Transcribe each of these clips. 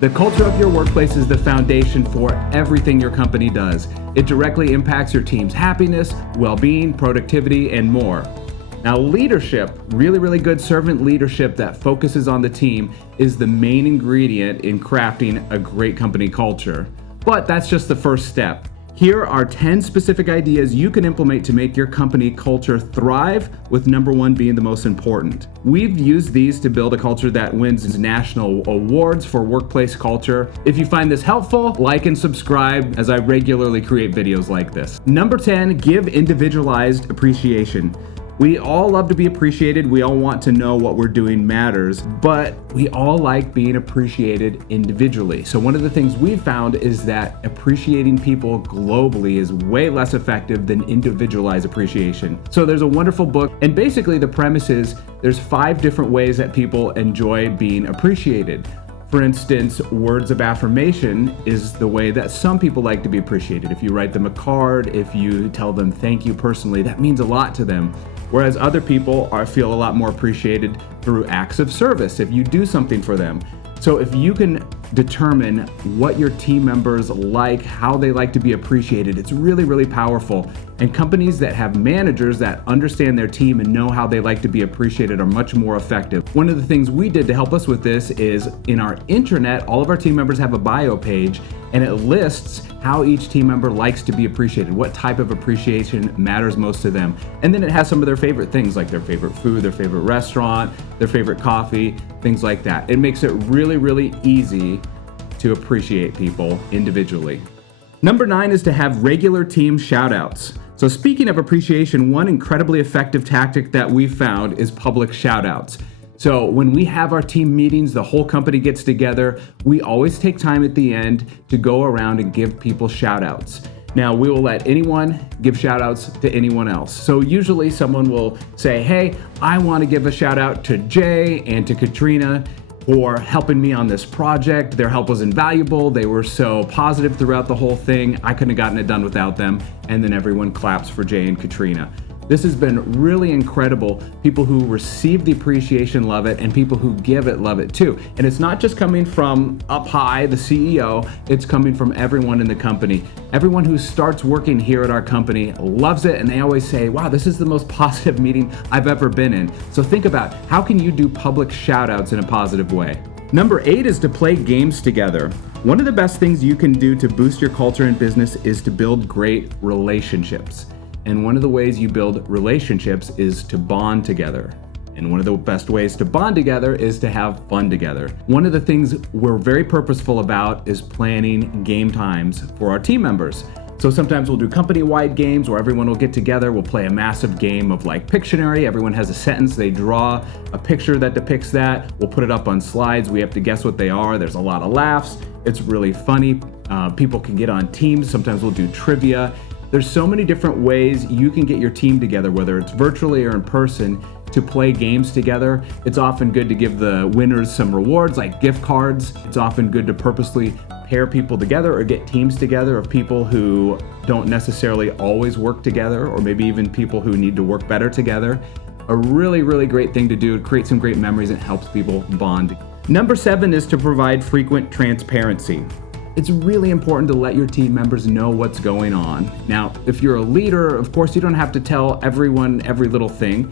The culture of your workplace is the foundation for everything your company does. It directly impacts your team's happiness, well-being, productivity, and more. Now, leadership, really good servant leadership that focuses on the team is the main ingredient in crafting a great company culture. But that's just the first step. Here are 10 specific ideas you can implement to make your company culture thrive, with number 1 being the most important. We've used these to build a culture that wins national awards for workplace culture. If you find this helpful, like and subscribe as I regularly create videos like this. Number 10, give individualized appreciation. We all love to be appreciated. We all want to know what we're doing matters, but we all like being appreciated individually. So one of the things we've found is that appreciating people globally is way less effective than individualized appreciation. So there's a wonderful book, and basically the premise is there's 5 different ways that people enjoy being appreciated. For instance, words of affirmation is the way that some people like to be appreciated. If you write them a card, if you tell them thank you personally, that means a lot to them. Whereas other people feel a lot more appreciated through acts of service, if you do something for them. So if you can determine what your team members like, how they like to be appreciated, it's really powerful. And companies that have managers that understand their team and know how they like to be appreciated are much more effective. One of the things we did to help us with this is in our intranet, all of our team members have a bio page, and it lists how each team member likes to be appreciated, what type of appreciation matters most to them. And then it has some of their favorite things, like their favorite food, their favorite restaurant, their favorite coffee, things like that. It makes it really easy to appreciate people individually. Number 9 is to have regular team shout-outs. So speaking of appreciation, one incredibly effective tactic that we've found is public shout-outs. So when we have our team meetings, the whole company gets together, we always take time at the end to go around and give people shout-outs. Now, we will let anyone give shout-outs to anyone else. So usually someone will say, hey, I want to give a shout-out to Jay and to Katrina for helping me on this project. Their help was invaluable. They were so positive throughout the whole thing. I couldn't have gotten it done without them. And then everyone claps for Jay and Katrina. This has been really incredible. People who receive the appreciation love it, and people who give it love it too. And it's not just coming from up high, the CEO, it's coming from everyone in the company. Everyone who starts working here at our company loves it, and they always say, wow, this is the most positive meeting I've ever been in. So think about, how can you do public shout outs in a positive way? Number 8 is to play games together. One of the best things you can do to boost your culture in business is to build great relationships. And one of the ways you build relationships is to bond together. And one of the best ways to bond together is to have fun together. One of the things we're very purposeful about is planning game times for our team members. So sometimes we'll do company-wide games where everyone will get together. We'll play a massive game of like Pictionary. Everyone has a sentence. They draw a picture that depicts that. We'll put it up on slides. We have to guess what they are. There's a lot of laughs. It's really funny. People can get on teams. Sometimes we'll do trivia. There's so many different ways you can get your team together, whether it's virtually or in person, to play games together. It's often good to give the winners some rewards like gift cards. It's often good to purposely pair people together or get teams together of people who don't necessarily always work together, or maybe even people who need to work better together. A really great thing to do to create some great memories and helps people bond. Number 7 is to provide frequent transparency. It's really important to let your team members know what's going on. Now, if you're a leader, of course, you don't have to tell everyone every little thing,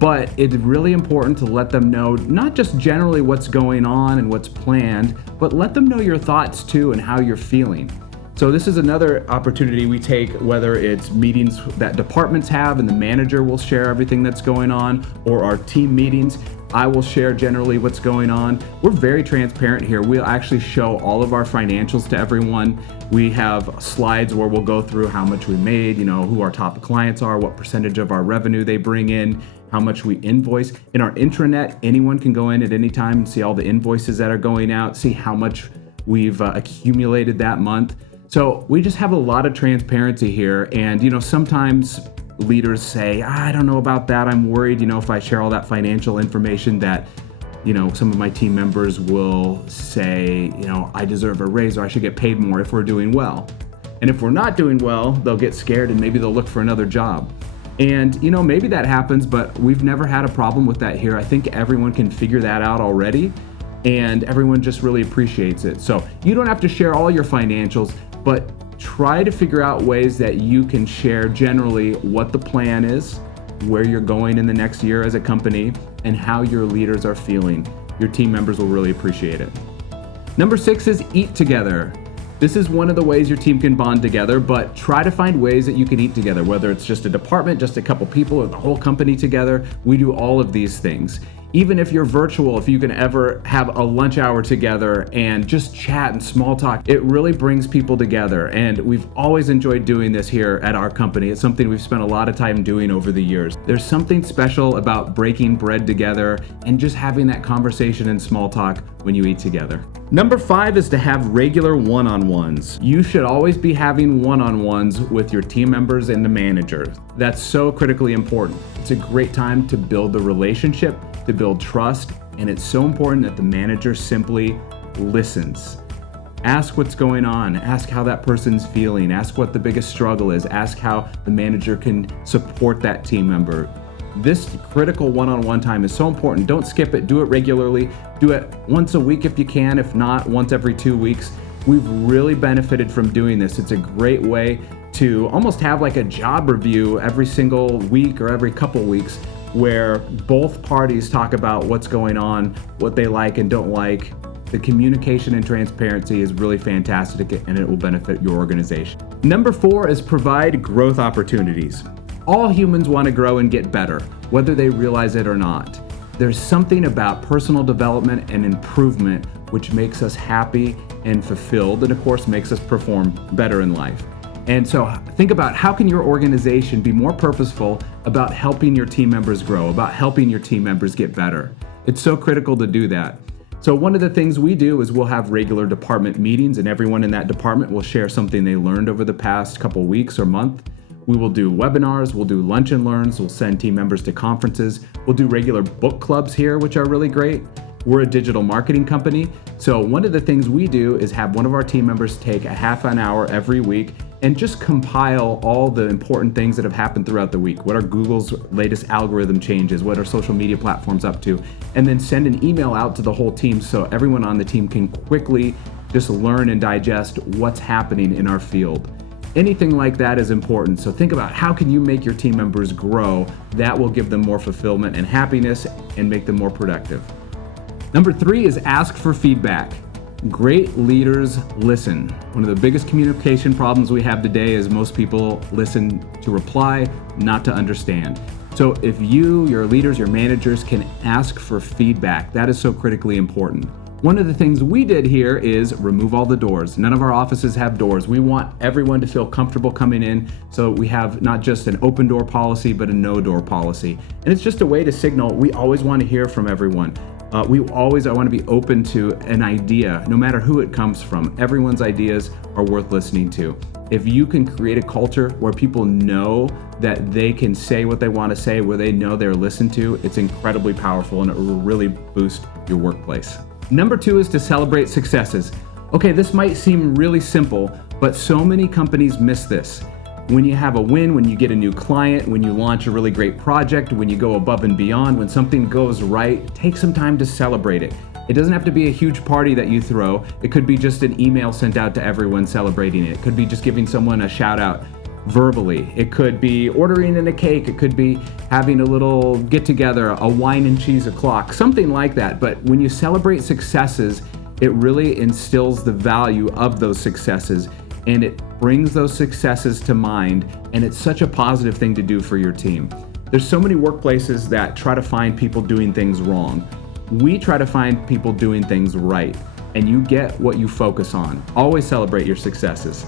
but it's really important to let them know not just generally what's going on and what's planned, but let them know your thoughts too and how you're feeling. So this is another opportunity we take, whether it's meetings that departments have and the manager will share everything that's going on, or our team meetings. I will share generally what's going on. We're very transparent here. We'll actually show all of our financials to everyone. We have slides where we'll go through how much we made, who our top clients are, what percentage of our revenue they bring in, how much we invoice. In our intranet, anyone can go in at any time and see all the invoices that are going out, see how much we've accumulated that month. So we just have a lot of transparency here. And, sometimes leaders say, I don't know about that. I'm worried, if I share all that financial information that, some of my team members will say, I deserve a raise or I should get paid more if we're doing well. And if we're not doing well, they'll get scared and maybe they'll look for another job. And, maybe that happens, but we've never had a problem with that here. I think everyone can figure that out already. and everyone just really appreciates it. So you don't have to share all your financials, but try to figure out ways that you can share generally what the plan is, where you're going in the next year as a company, and how your leaders are feeling. Your team members will really appreciate it. Number 6 is eat together. This is one of the ways your team can bond together, but try to find ways that you can eat together, whether it's just a department, just a couple people, or the whole company together. We do all of these things. Even if you're virtual, if you can ever have a lunch hour together and just chat and small talk, it really brings people together. And we've always enjoyed doing this here at our company. It's something we've spent a lot of time doing over the years. There's something special about breaking bread together and just having that conversation and small talk when you eat together. Number 5 is to have regular one-on-ones. You should always be having one-on-ones with your team members and the manager. That's so critically important. It's a great time to build the relationship, to build trust, and it's so important that the manager simply listens. Ask what's going on, ask how that person's feeling, ask what the biggest struggle is, ask how the manager can support that team member. This critical one-on-one time is so important. Don't skip it, do it regularly. Do it once a week if you can, if not, once every 2 weeks. We've really benefited from doing this. It's a great way to almost have like a job review every single week or every couple weeks, where both parties talk about what's going on, what they like and don't like. The communication and transparency is really fantastic, and it will benefit your organization. Number 4 is provide growth opportunities. All humans want to grow and get better, whether they realize it or not. There's something about personal development and improvement which makes us happy and fulfilled, and of course makes us perform better in life. And so think about how can your organization be more purposeful about helping your team members grow, about helping your team members get better. It's so critical to do that. So one of the things we do is we'll have regular department meetings, and everyone in that department will share something they learned over the past couple weeks or month. We will do webinars, we'll do lunch and learns, we'll send team members to conferences, we'll do regular book clubs here, which are really great. We're a digital marketing company, so one of the things we do is have one of our team members take a half an hour every week and just compile all the important things that have happened throughout the week. What are Google's latest algorithm changes? What are social media platforms up to? And then send an email out to the whole team so everyone on the team can quickly just learn and digest what's happening in our field. Anything like that is important. So think about how can you make your team members grow. That will give them more fulfillment and happiness and make them more productive. Number 3 is ask for feedback. Great leaders listen. One of the biggest communication problems we have today is most people listen to reply, not to understand. So if you, your leaders, your managers can ask for feedback, that is so critically important. One of the things we did here is remove all the doors. None of our offices have doors. We want everyone to feel comfortable coming in, so we have not just an open door policy, but a no door policy. And it's just a way to signal we always want to hear from everyone. I want to be open to an idea, no matter who it comes from. Everyone's ideas are worth listening to. If you can create a culture where people know that they can say what they want to say, where they know they're listened to, it's incredibly powerful and it will really boost your workplace. Number 2 is to celebrate successes. Okay, this might seem really simple, but so many companies miss this. When you have a win, when you get a new client, when you launch a really great project, when you go above and beyond, when something goes right, take some time to celebrate it. It doesn't have to be a huge party that you throw. It could be just an email sent out to everyone celebrating it. It could be just giving someone a shout out verbally. It could be ordering in a cake. It could be having a little get together, a wine and cheese o'clock, something like that. But when you celebrate successes, it really instills the value of those successes, and it brings those successes to mind, and it's such a positive thing to do for your team. There's so many workplaces that try to find people doing things wrong. We try to find people doing things right, and you get what you focus on. Always celebrate your successes.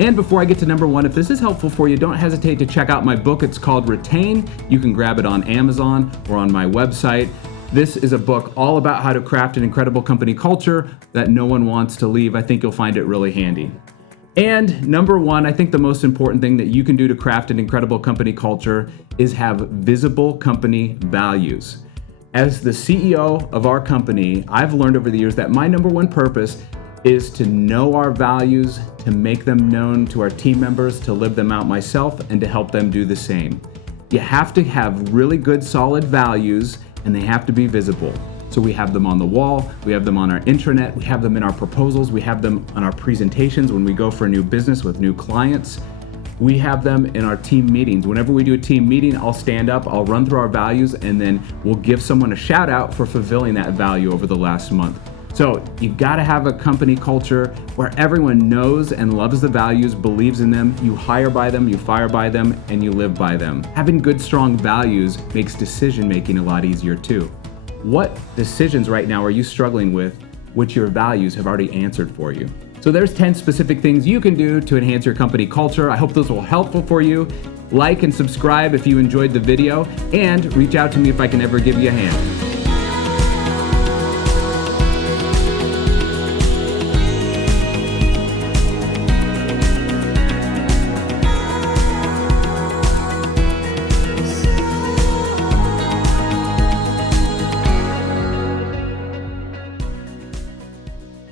And before I get to number 1, if this is helpful for you, don't hesitate to check out my book. It's called Retain. You can grab it on Amazon or on my website. This is a book all about how to craft an incredible company culture that no one wants to leave. I think you'll find it really handy. And number 1, I think the most important thing that you can do to craft an incredible company culture is have visible company values. As the CEO of our company, I've learned over the years that my number 1 purpose is to know our values, to make them known to our team members, to live them out myself, and to help them do the same. You have to have really good, solid values, and they have to be visible. So we have them on the wall, we have them on our intranet, we have them in our proposals, we have them on our presentations when we go for a new business with new clients. We have them in our team meetings. Whenever we do a team meeting, I'll stand up, I'll run through our values, and then we'll give someone a shout out for fulfilling that value over the last month. So you've got to have a company culture where everyone knows and loves the values, believes in them, you hire by them, you fire by them, and you live by them. Having good, strong values makes decision making a lot easier too. What decisions right now are you struggling with which your values have already answered for you? So there's 10 specific things you can do to enhance your company culture. I hope those will be helpful for you. Like and subscribe if you enjoyed the video, and reach out to me if I can ever give you a hand.